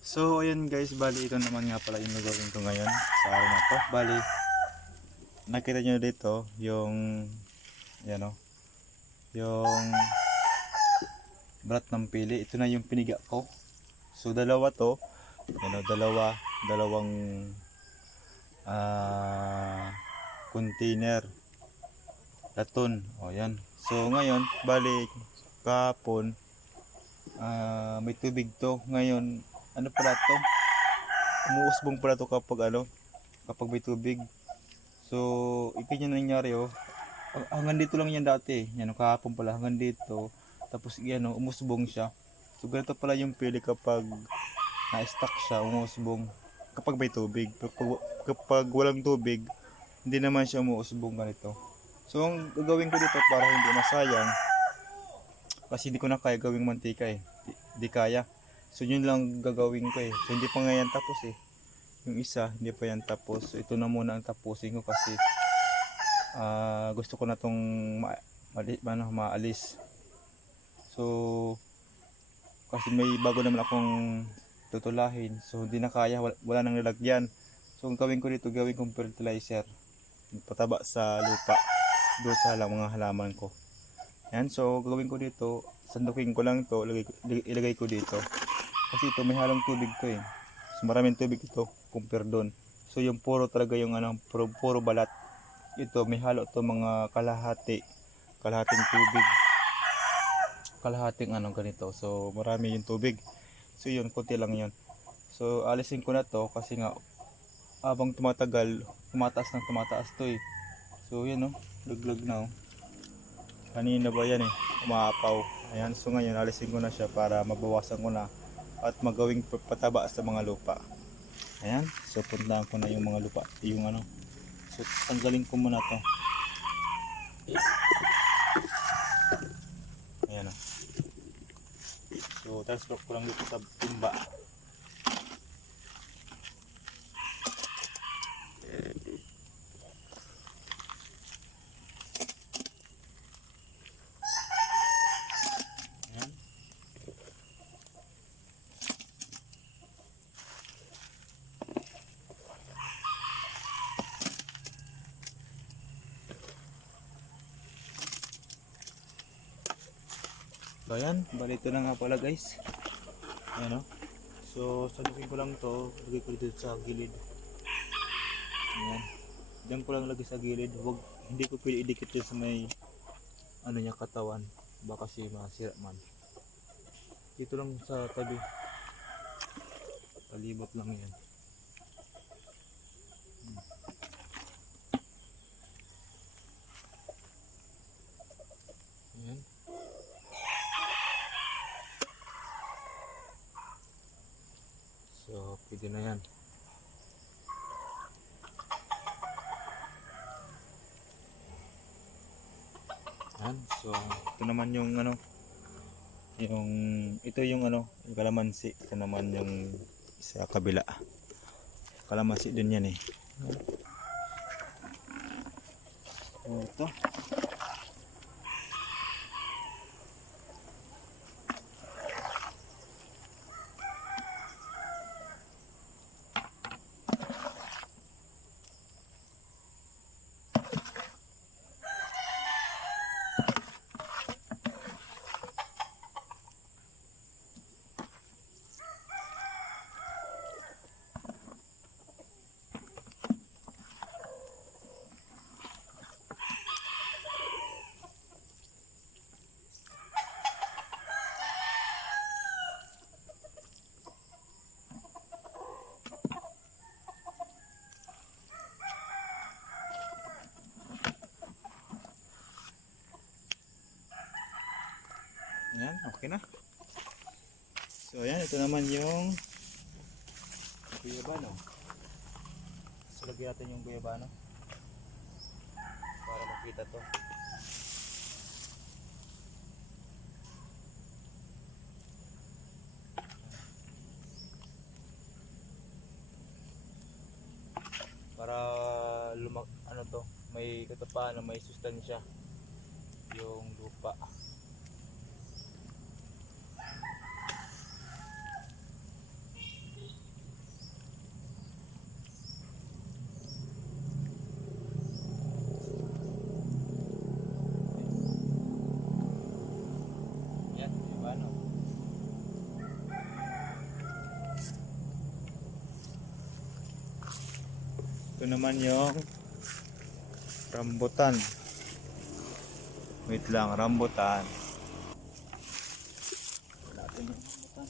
So, ayun guys, bali ito naman nga pala yung gagawin ko ngayon sa araw na to. Bali, nakita nyo dito yung, yan o, yung balat ng pili. Ito na yung piniga ko. So, dalawa to. Yan o, dalawa, dalawang ah container. Laton. O, yan. So, ngayon, bali, kahapon, ah may tubig to. Ngayon, ano pala to? Umuusbong pala to kapag ano, kapag may tubig. So, ito yung nangyari oh. Hang- Hanggang dito lang yan dati. Yan, kahapon pala, hanggang dito. Tapos yan oh, umusbong siya. So, ganito pala yung pili kapag na-stuck siya, umusbong. Kapag may tubig. Kapag, kapag walang tubig, hindi naman siya umuusbong ganito. So, ang gagawin ko dito para hindi masayang, kasi hindi ko na kaya gawing mantika eh. Di, di kaya. So yun lang gagawin ko eh. So hindi pa nga yan tapos eh. Yung isa, hindi pa yan tapos. So ito na muna ang tapusin ko kasi ah gusto ko na tong ma ano, maalis. So kasi may bago naman akong tutulahin. So hindi na kaya, wala, wala nang lalagyan. So ang gawin ko dito, gawin kong fertilizer. Pataba sa lupa. Doon sa mga halaman ko. Yan, so gagawin ko dito, sandukin ko lang to, ilagay, ilagay ko dito. Kasi ito may halong tubig to eh. So, maraming tubig ito compare doon. So yung puro talaga yung ano, puro, puro balat. Ito may halo to mga kalahati. Kalahating tubig. Kalahating ano ganito. So marami yung tubig. So yun, konti lang yun. So alisin ko na to kasi nga habang tumatagal, tumataas ng tumataas to eh. So yan oh, laglag na oh. Kanina ba yan eh, umaapaw. Ayan, so ngayon alisin ko na siya para mabawasan ko na at magawing pataba sa mga lupa. Ayan, so puntahan ko na yung mga lupa, yung ano. So tanggalin ko muna to. Ayan o. So transfer ko lang dito sa timba. Ayan. So ayan, bali ito na nga pala guys. Ayan o. So salukin ko lang to, lagay ko dito sa gilid. Ayan. Diyan ko lang lagay sa gilid. Huwag, hindi ko pwede idikit dyan sa may ano niya katawan. Baka kasi masira man. Dito lang sa tabi. Palibot lang yan. Hmm. Ayan. So, pwede na yan. Yan. So, ito naman yung ano, yung, ito yung ano, yung kalamansi. Ito naman yung sa kabila. Kalamansi din yan eh. Ito. Ayan, okay na. So, ayan, ito naman yung guyabano. So, lagyan natin yung guyabano para makita to. Para lumak ano to, may katapaan na may sustansya yung lupa. Naman yung rambutan. Wait lang, rambutan. Natin yung rambutan.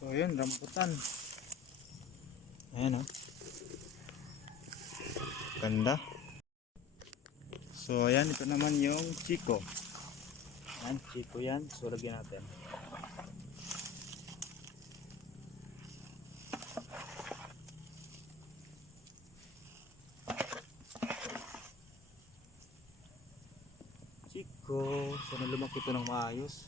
So ayan, rambutan. Ayan o. Ganda. So ayan, ito naman yung chiko. Ayan, chiko yan. So lagyan natin. Chiko. Sana lumaki ito ng maayos.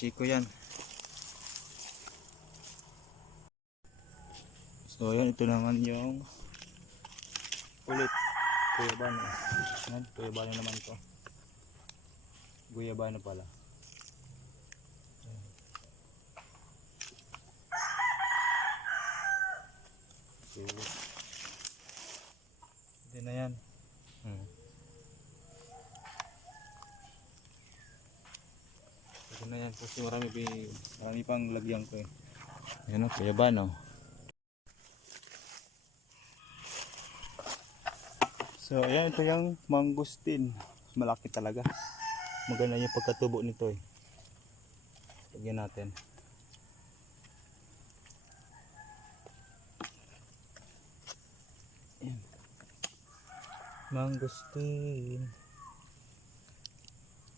Yan, chiko yan. So, yan, ito naman yung ulit. Guyabano. Yan, guyabano naman to. Guyabano pala. So, hindi na yan. Hmm. Ito na yan kasi marami, marami pang lagyan ko eh. Ayan o, kaya ba no? So ayan, ito yung mangustin. Malaki talaga. Maganda yung pagkatubo nito eh. Lagyan natin. Ayan. Mangustin.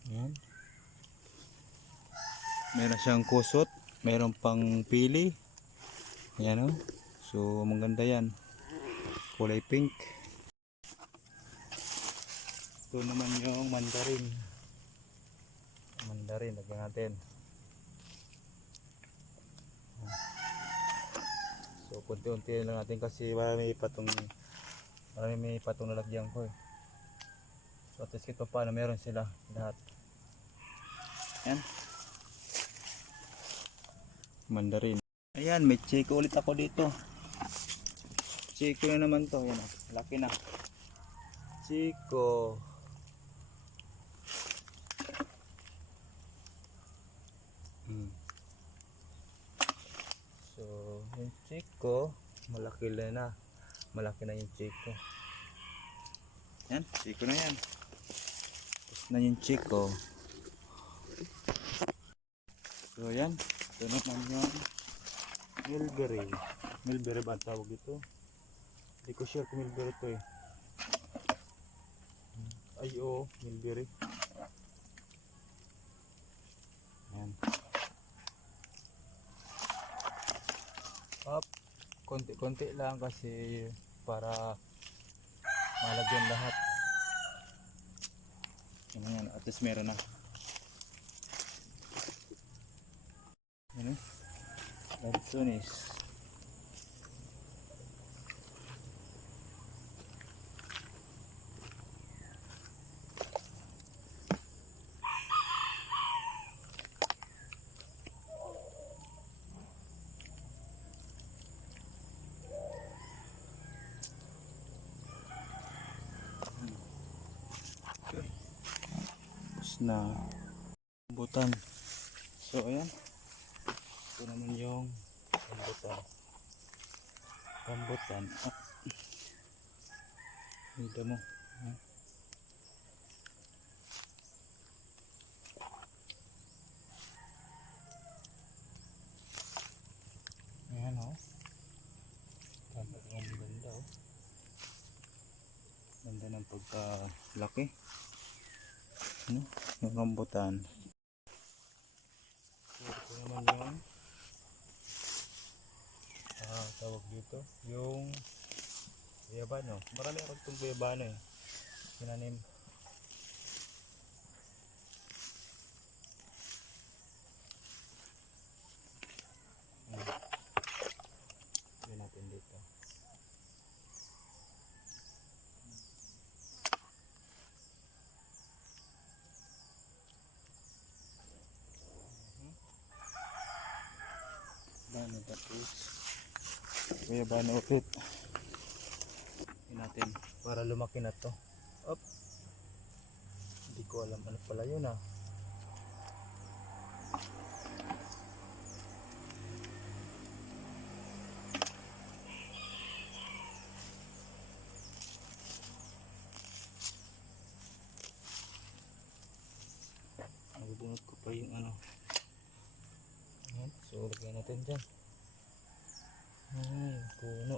Ayan. Meron siyang kusot, meron pang pili. Ayan o. So maganda yan. Kulay pink. Ito naman yung mandarin. Mandarin, lagyan natin. So kunti-unti lang natin kasi marami pa itong marami may patong nalagyan ko eh. So at least ito paano meron sila lahat. Yan. Mandarin. Ayan, may chiko ulit ako dito. Chiko na naman to. Ayan, laki na. Chiko. Hmm. So, yung chiko, malaki na na. Malaki na yung chiko. Yan, chiko na yan. Tapos na yung chiko. So, yan. Ito naman yung mulberry. Mulberry ba ang tawag ito? Hindi ko sure kung mulberry ito eh. Ay, oo, mulberry. Yan. Up. Konti-konti lang kasi para malagyan lahat. Yan yan. At least meron na. Eh. Lansones. Okay. Tapos na butan. So ayan. Ito naman yung rambutan. rambutan. Ah. Hindi mo. Ah. Ayan o. Ganda ang ganda o. Ganda ng pagkalaki. Ano? Yung rambutan. Ito naman yung ah, tawag dito. Yung guyabano. Marami ako itong guyabano eh. Ayan. Yan natin dito. Bano bano ulit. Yan natin para lumaki na to. Up. Hindi ko alam ano pala yun ah. Nabubunot ko pa yung ano. Ayan, so lagyan natin dyan. Ay, puno.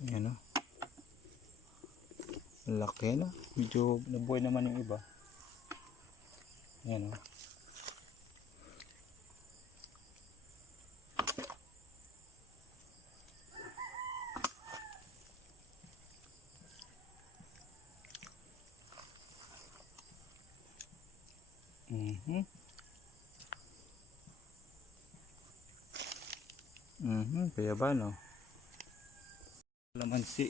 Ayan o. Laki na. Medyo nabuhay naman yung iba. Ayan o. Mhm. Mhm, kaya ba no? Kalamansi.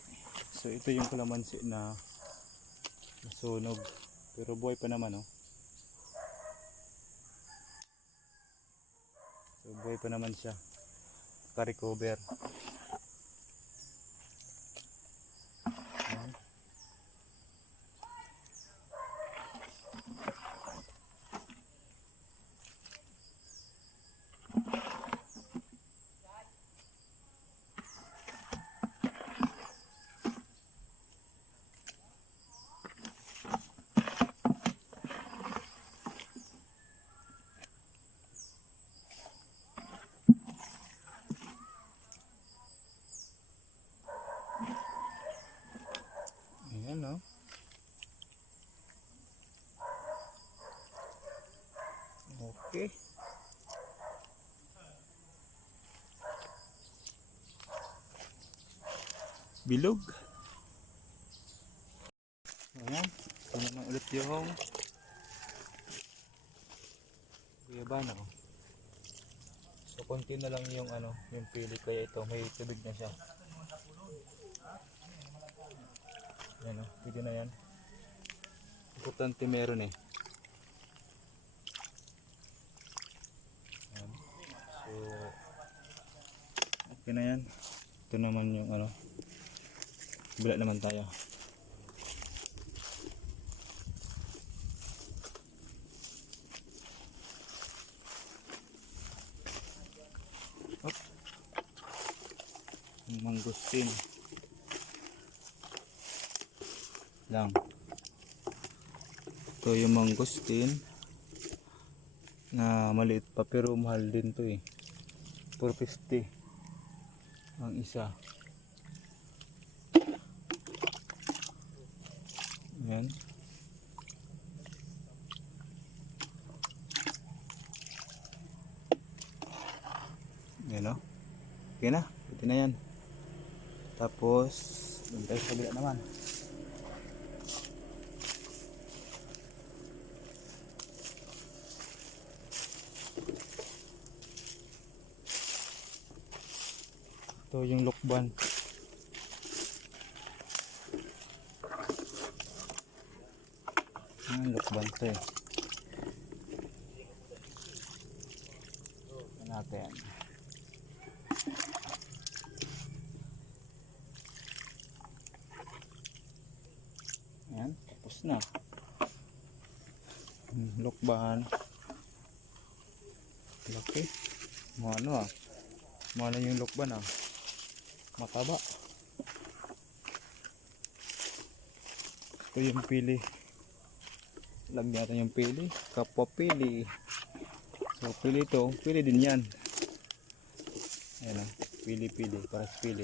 So ito yung kalamansi na nasunog. Pero buhay pa naman oh. So buhay pa naman siya. Naka-recover. Ayan. Ayan oh. Okay. Bilog. Ayan. Ito naman ulit yung guyabana oh. So konti na lang yung ano, yung pili kaya ito may tubig na siya. Yan o, pwede na yan. Importante meron eh. Yan. So, okay na yan. Ito naman yung ano. Bila naman tayo. Yung Mangustin. lang. Ito yung mangustin na maliit pa pero mahal din to eh. 450 ang isa. Yan. Yan o. Okay na. Pwede na yan. Tapos, doon tayo sa bila naman. Ito yung lukban. Ang lukban to eh. Natin. Ayan, tapos na. Hmm, Lukban. Laki. Mga ano ah. Mga ano yung lukban ah. Mataba. Ito yung pili. Lagyan natin yung pili. Kapwa pili. So pili ito. Pili din yan. Ayan ah. Pili pili. Para sa pili.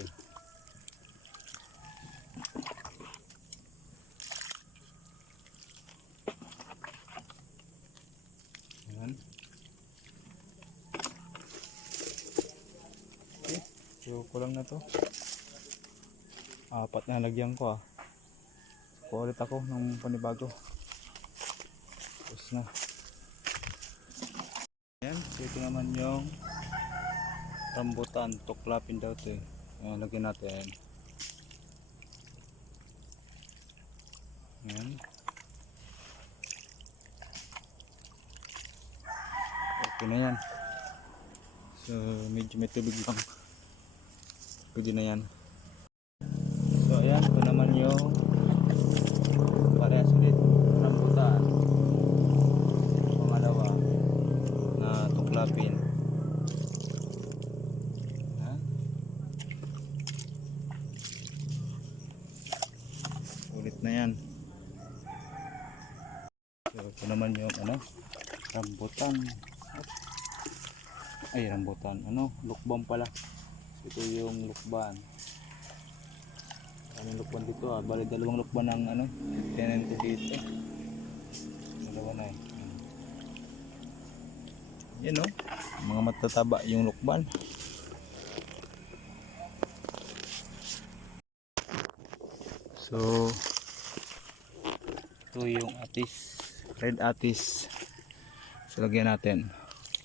Ayan. Okay. So kulang na to. Apat na lagyan ko ah. Kuha ulit ako ng panibago. Na. Ayan. So ito naman yung rambutan. Tuklapin daw ito eh. Ayan, lagyan natin. Ayan. Okay na yan. So, medyo may tubig lang. Pwede na yan. So, ayan. Ito naman yung parehas ulit. Rambutan. Pangalawa na tuklapin. Ayan. Ulit na yan. So, ito naman yung ano, rambutan. Ay, rambutan. Ano? Lukban pala. Ito yung lukban. Ano lukban dito ah? Bali dalawang lukban ng ano? Tenente dito. Dalawa na eh. Yan oh. Mga matataba yung lukban. So, ito yung atis. Red atis. So, lagyan natin.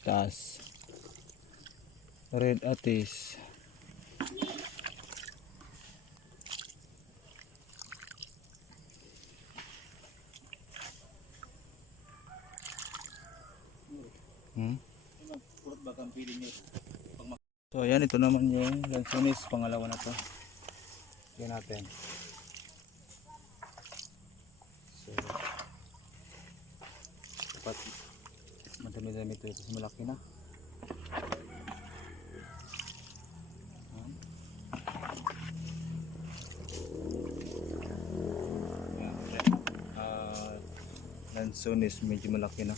Taas. Red atis. Hmm? So ayan, ito naman yung lansones, pangalawa na to. Yan natin. So, dapat madami-dami ito kasi malaki na. Ah, lansones, medyo malaki na.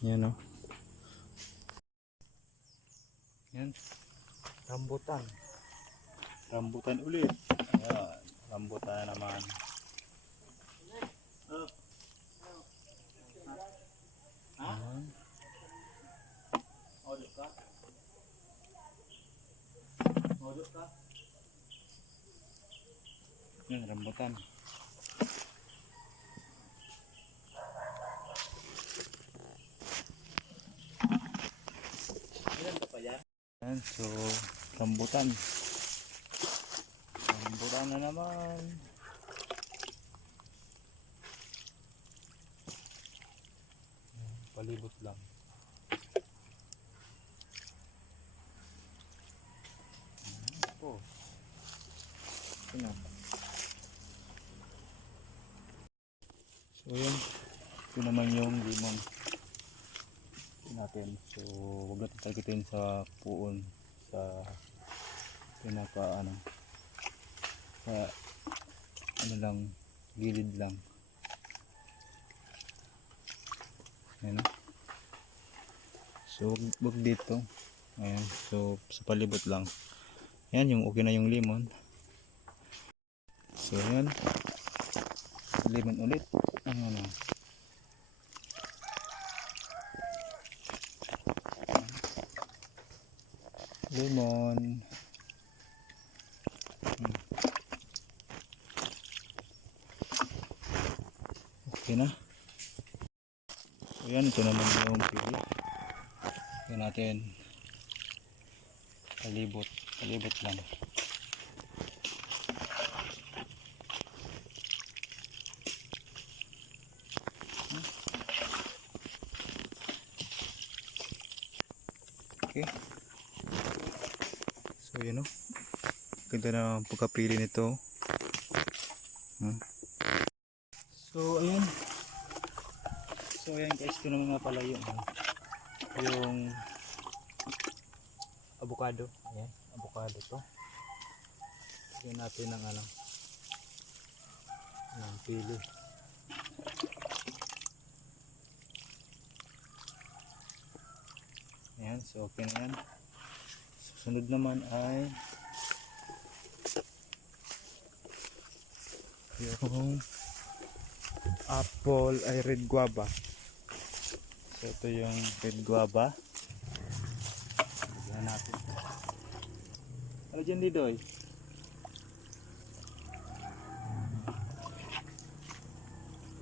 Ayan. Yan o. Yan. Rambutan. Rambutan ulit. Ayan. Rambutan na naman. Ayan. Yan, rambutan. Yan, so rambutan. Rambutan na naman. Palibot lang. Ito na. So yan. Ito naman yung limon natin. So, huwag natin targetin sa puon sa pinaka ano sa ano lang gilid lang. Ayan. So, wag, wag dito. Ayan. So, sa palibot lang. Ayan, yung okay na yung limon. So, ayan. Limon ulit. Ano na. lemon Hmm. okay na so yan ito naman yung pili yan natin palibot palibot lang okay So yun o. Ganda na ang pagkapili nito. Hmm. So, ayun. So, ayan guys, ito naman nga pala yung, ano, avocado. Ayan, avocado to. Lagyan natin ng ano, ng pili. Ayan, so okay na yan. Susunod naman ay yung apple ay red guava. So ito yung red guava. Lagyan natin. Ano dyan Didoy?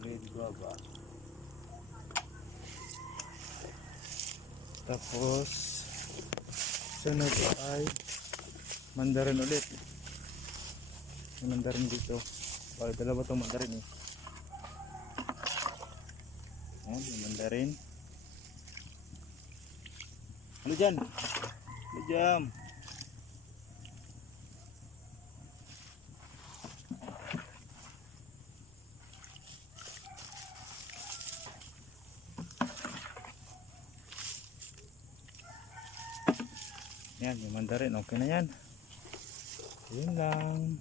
Red guava. Tapos sunod ay mandarin ulit. May mandarin dito. Wala dalawa itong mandarin eh. May mandarin. Ano dyan? Ano dyan? Yan, yung mandarin. Okay na yan. Yun lang.